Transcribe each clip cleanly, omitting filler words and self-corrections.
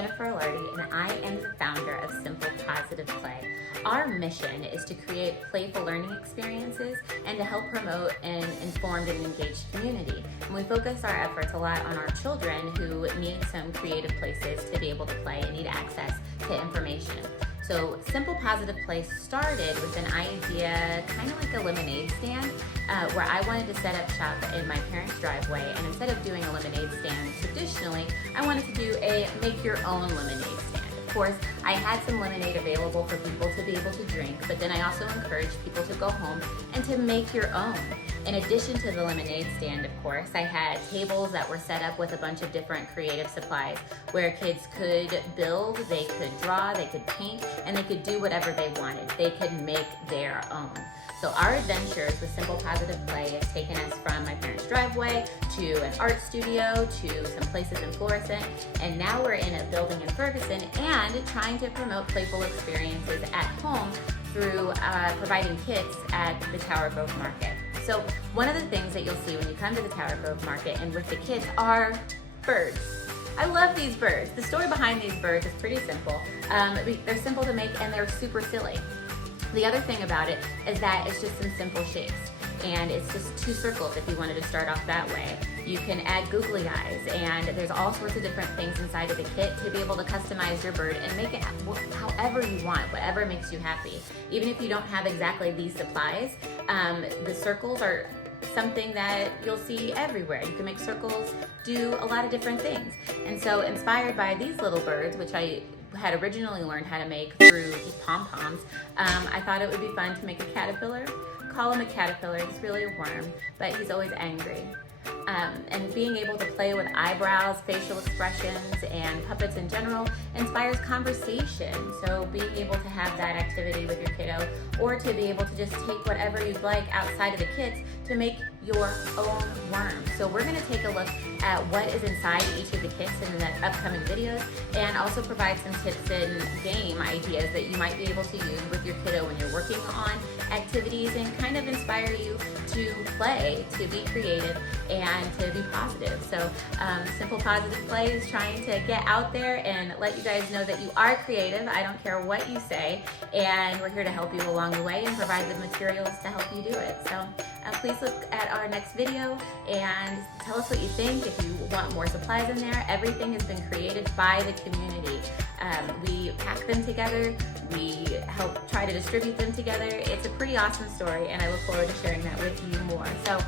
Jennifer Alardi, and I am the founder of Simple Positive Play. Our mission is to create playful learning experiences and to help promote an informed and engaged community. And we focus our efforts a lot on our children who need some creative places to be able to play and need access to information. So Simple Positive Play started with an idea, kind of like a lemonade stand, where I wanted to set up shop in my parents' driveway, and instead of doing a lemonade stand traditionally, I wanted to do a make your own lemonade stand. Of course, I had some lemonade available for people to be able to drink, but then I also encouraged people to go home and to make your own. In addition to the lemonade stand, of course, I had tables that were set up with a bunch of different creative supplies where kids could build, they could draw, they could paint, and they could do whatever they wanted. They could make their own. So our adventures with Simple Positive Play has taken us from my parents' driveway to an art studio to some places in Florissant, and now we're in a building in Ferguson and trying to promote playful experiences at home through providing kits at the Tower Grove Market. So one of the things that you'll see when you come to the Tower Grove Market and with the kids are birds. I love these birds. The story behind these birds is pretty simple. They're simple to make and they're super silly. The other thing about it is that it's just some simple shapes, and it's just two circles if you wanted to start off that way. You can add googly eyes, and there's all sorts of different things inside of the kit to be able to customize your bird and make it however you want, whatever makes you happy. Even if you don't have exactly these supplies, the circles are something that you'll see everywhere. You can make circles do a lot of different things. And so inspired by these little birds, which I had originally learned how to make through pom-poms, I thought it would be fun to make a caterpillar. Call him a caterpillar, he's really a worm, but he's always angry. And being able to play with eyebrows, facial expressions, and puppets in general inspires conversation. So being able to have that activity with your kiddo, or to be able to just take whatever you'd like outside of the kits to make your own worm. So we're gonna take a look at what is inside each of the kits in the upcoming videos, and also provide some tips and game ideas that you might be able to use with your kiddo when you're working on activities, and kind of inspire you to play, to be creative, and to be positive. So Simple Positive Play is trying to get out there and let you guys know that you are creative. I don't care what you say, and we're here to help you along the way and provide the materials to help you do it. So please look at our next video and tell us what you think. If you want more supplies in there, everything has been created by the community. We pack them together, we help try to distribute them together. It's a pretty awesome story, and I look forward to sharing that with you more. So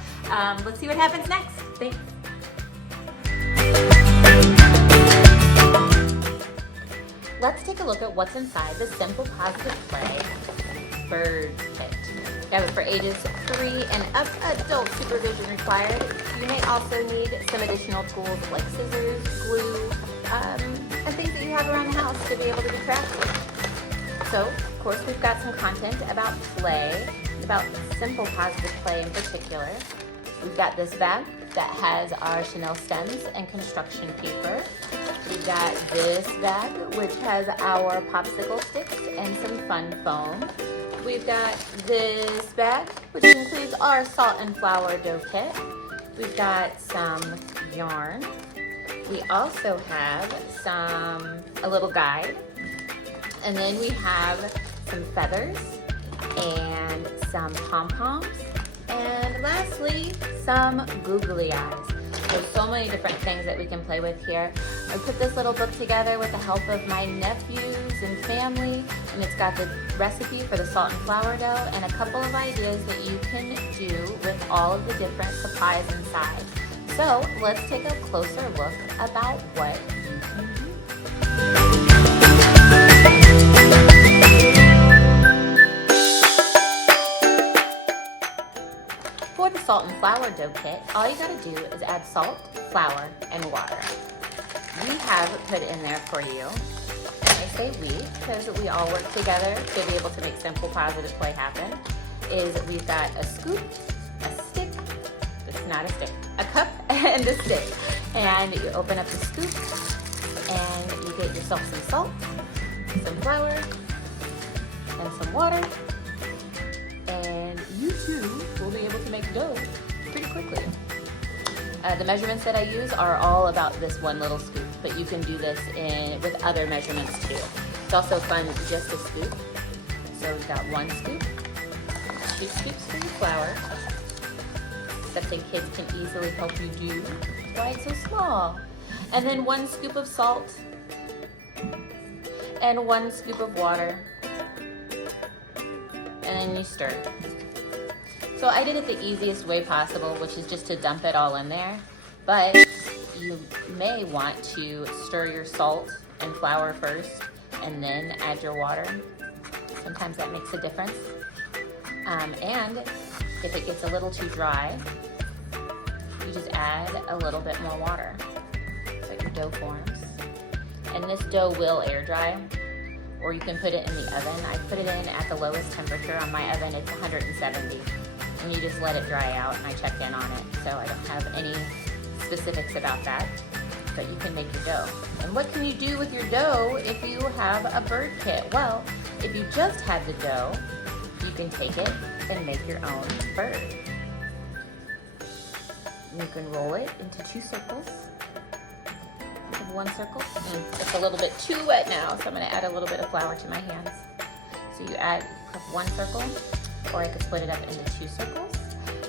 let's see what happens next. Thanks. Let's take a look at what's inside the Simple Positive Play Birds Kit. We have it for ages 3 and up, adult supervision required. You may also need some additional tools like scissors, glue, and things that you have around the house to be able to be crafty. So, of course, we've got some content about play, about Simple Positive Play in particular. We've got this bag that has our Chanel stems and construction paper. We've got this bag, which has our popsicle sticks and some fun foam. We've got this bag, which includes our salt and flour dough kit. We've got some yarn. We also have a little guide. And then we have some feathers and some pom-poms. And lastly, some googly eyes. There's so many different things that we can play with here. I put this little book together with the help of my nephews and family, and it's got the recipe for the salt and flour dough and a couple of ideas that you can do with all of the different supplies inside. So let's take a closer look about what you can do. For the salt and flour dough kit, all you gotta do is add salt, flour, and water. We have put in there for you, and I say we because we all work together to be able to make Simple Positive Play happen, is we've got a scoop, a stick, it's not a stick, a cup and a stick. And you open up the scoop and you get yourself some salt, some flour, and some water. And you too will be able to make dough pretty quickly. The measurements that I use are all about this one little scoop. but you can do this with other measurements too. It's also fun just to scoop. So we've got 1 scoop, 2 scoops for your flour. Something kids can easily help you do. Why it's so small. And then 1 scoop of salt and 1 scoop of water. And then you stir. So I did it the easiest way possible, which is just to dump it all in there. But you may want to stir your salt and flour first and then add your water. Sometimes that makes a difference. And if it gets a little too dry, you just add a little bit more water so that your dough forms. And this dough will air dry, or you can put it in the oven. I put it in at the lowest temperature on my oven. It's 170, and you just let it dry out, and I check in on it. So I don't have any specifics about that, but you can make your dough. And what can you do with your dough if you have a bird kit? Well, if you just had the dough, you can take it and make your own bird. You can roll it into 2 circles. Of 1 circle, and it's a little bit too wet now, so I'm going to add a little bit of flour to my hands. So you add 1 circle, or I could split it up into 2 circles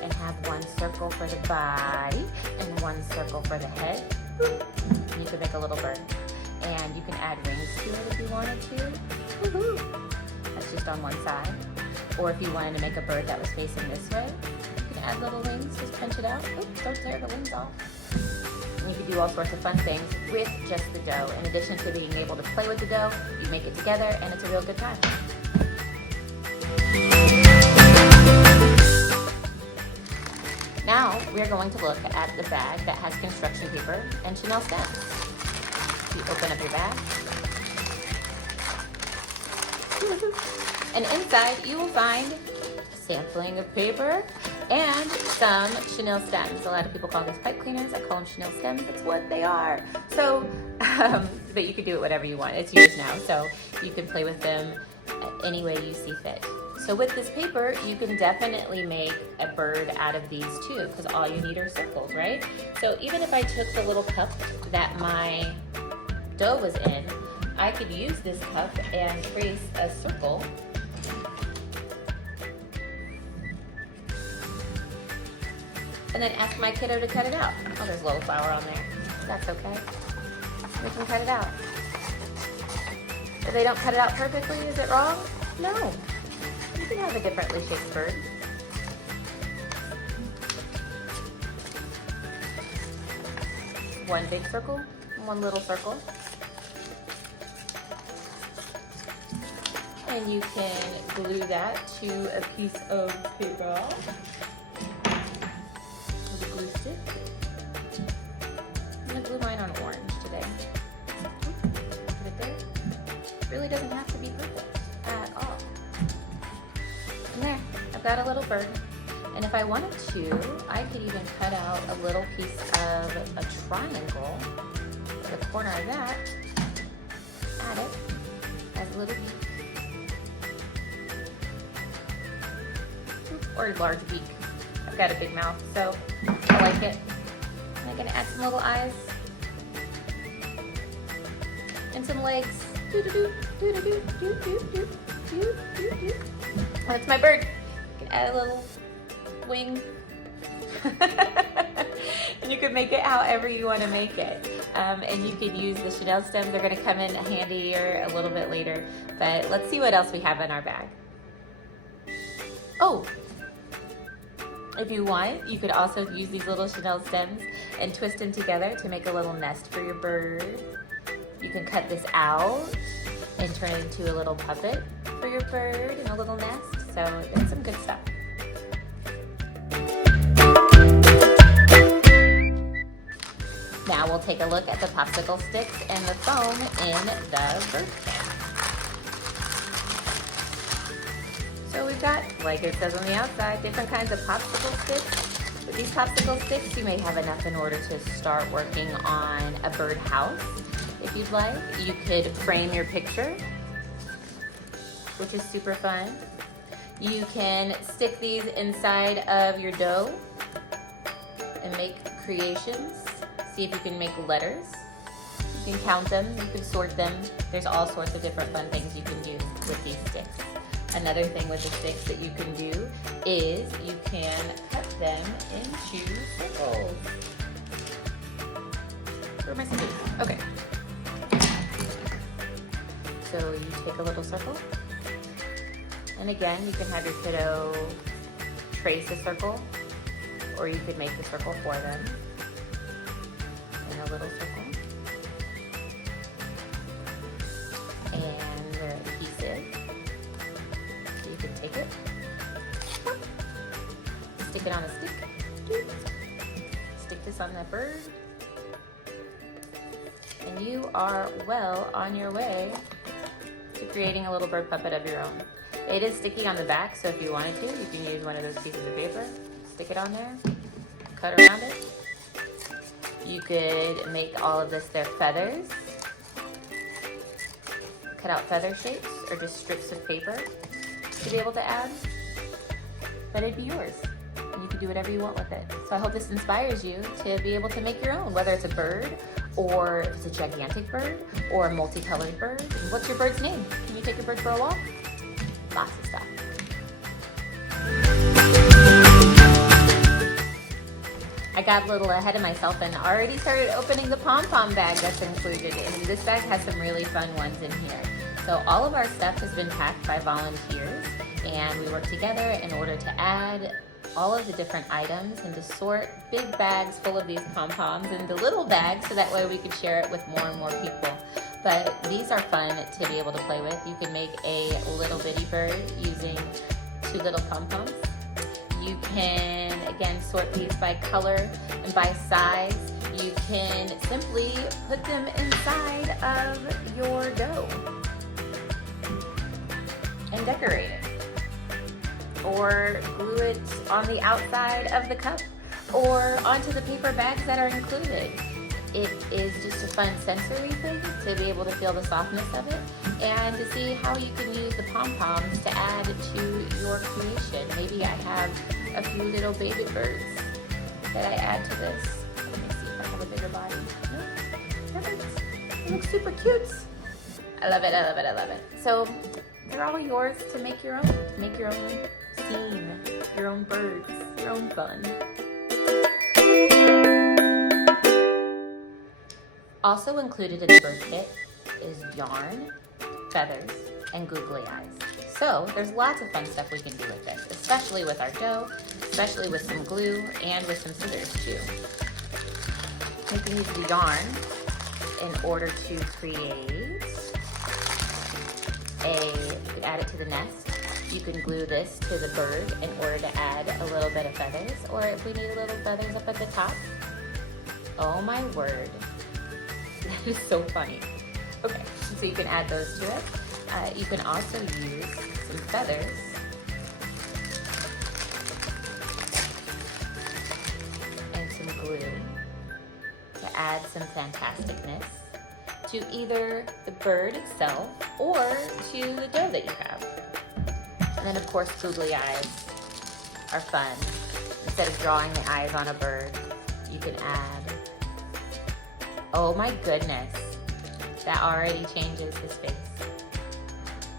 and have 1 circle for the body and 1 circle for the head. And you could make a little bird, and you can add rings to it if you wanted to. Woohoo! That's just on one side. Or if you wanted to make a bird that was facing this way, you can add little wings. Just pinch it out. Oops, don't tear the wings off. And you can do all sorts of fun things with just the dough. In addition to being able to play with the dough, you make it together, and it's a real good time. Now we're going to look at the bag that has construction paper and Chanel stems. You open up your bag, and inside you will find a sampling of paper and some Chanel stems. A lot of people call these pipe cleaners. I call them Chanel stems. That's what they are. So, but you can do it whatever you want. It's yours now, so you can play with them any way you see fit. So with this paper, you can definitely make a bird out of these too, because all you need are circles, right? So even if I took the little cup that my dough was in, I could use this cup and trace a circle. And then ask my kiddo to cut it out. Oh, there's a little flour on there. That's okay. We can cut it out. If they don't cut it out perfectly, is it wrong? No. You can have a differently shaped bird. One big circle, one little circle. And you can glue that to a piece of paper with a glue stick. I'm gonna glue mine on orange today. Put it there. It really doesn't have to be perfect at all. And there, I've got a little bird. And if I wanted to, I could even cut out a little piece of a triangle for the corner of that, add it as a little beak, or a large beak. I've got a big mouth, so I like it. And I'm gonna add some little eyes and some legs. Oh, that's my bird. I can add a little wing. And you can make it however you want to make it. And you can use the Chanel stems. They're going to come in handier a little bit later. But let's see what else we have in our bag. Oh, if you want, you could also use these little Chanel stems and twist them together to make a little nest for your bird. You can cut this out and turn it into a little puppet for your bird and a little nest. So it's some good stuff. Now we'll take a look at the popsicle sticks and the foam in the bird kit. So we've got, like it says on the outside, different kinds of popsicle sticks. With these popsicle sticks, you may have enough in order to start working on a bird house. If you'd like, you could frame your picture, which is super fun. You can stick these inside of your dough and make creations. See if you can make letters. You can count them, you can sort them. There's all sorts of different fun things you can do with these sticks. Another thing with the sticks that you can do is you can cut them into circles. Where are my scissors? Okay. So you take a little circle, and again, you can have your kiddo trace a circle, or you could make the circle for them in a little circle. And they're adhesive, so you can take it, stick it on a stick, stick this on the bird, and you are well on your way to creating a little bird puppet of your own. It is sticky on the back, so if you wanted to, you can use one of those pieces of paper, stick it on there, cut around it. You could make all of this their feathers, cut out feather shapes or just strips of paper to be able to add, but it'd be yours. And you can do whatever you want with it. So I hope this inspires you to be able to make your own, whether it's a bird, or if it's a gigantic bird, or a multicolored bird. What's your bird's name? Can you take your bird for a walk? Lots of stuff. I got a little ahead of myself and already started opening the pom-pom bag that's included, and this bag has some really fun ones in here. So all of our stuff has been packed by volunteers, and we work together in order to add all of the different items and to sort big bags full of these pom-poms into little bags so that way we could share it with more and more people. But these are fun to be able to play with. You can make a little bitty bird using 2 little pom-poms. You can, again, sort these by color and by size. You can simply put them inside of your dough and decorate it. Or glue it on the outside of the cup or onto the paper bags that are included. It is just a fun sensory thing to be able to feel the softness of it and to see how you can use the pom-poms to add to your creation. Maybe I have a few little baby birds that I add to this. Let me see if I have a bigger body. No, perfect. It looks super cute. I love it, I love it, I love it. So they're all yours to make your own. Make your own scene, your own birds, your own fun. Also included in the bird kit is yarn, feathers, and googly eyes. So there's lots of fun stuff we can do with this, especially with our dough, especially with some glue, and with some scissors too. You can use the yarn in order to create you can add it to the nest. You can glue this to the bird in order to add a little bit of feathers, or if we need little feathers up at the top. Oh my word. That is so funny. Okay, so you can add those to it. You can also use some feathers and some glue to add some fantasticness to either the bird itself or to the dough that you have. And then of course googly eyes are fun. Instead of drawing the eyes on a bird, you can add, oh my goodness, that already changes his face.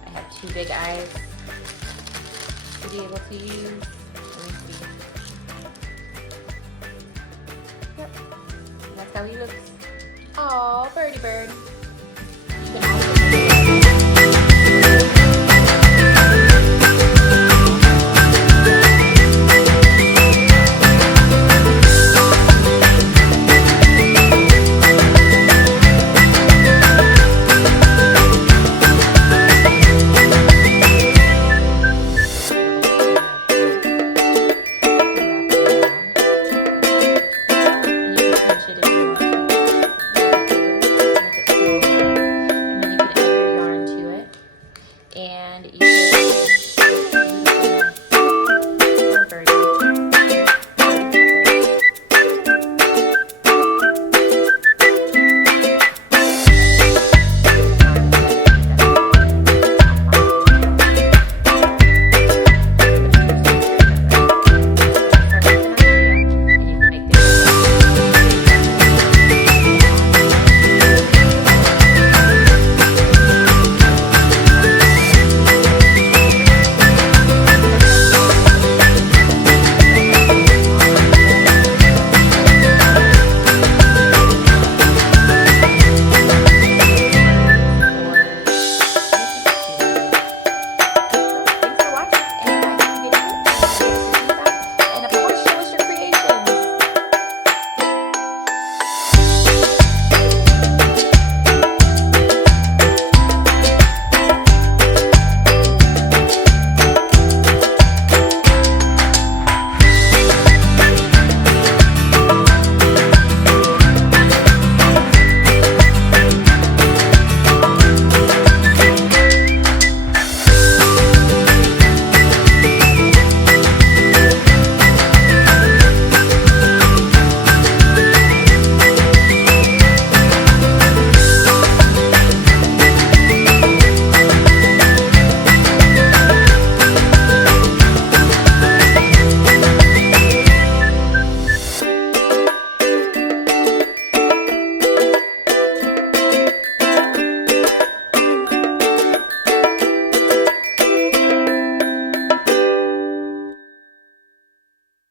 I have 2 big eyes to be able to use. Let me see. Yep, that's how he looks. Aw, birdie bird.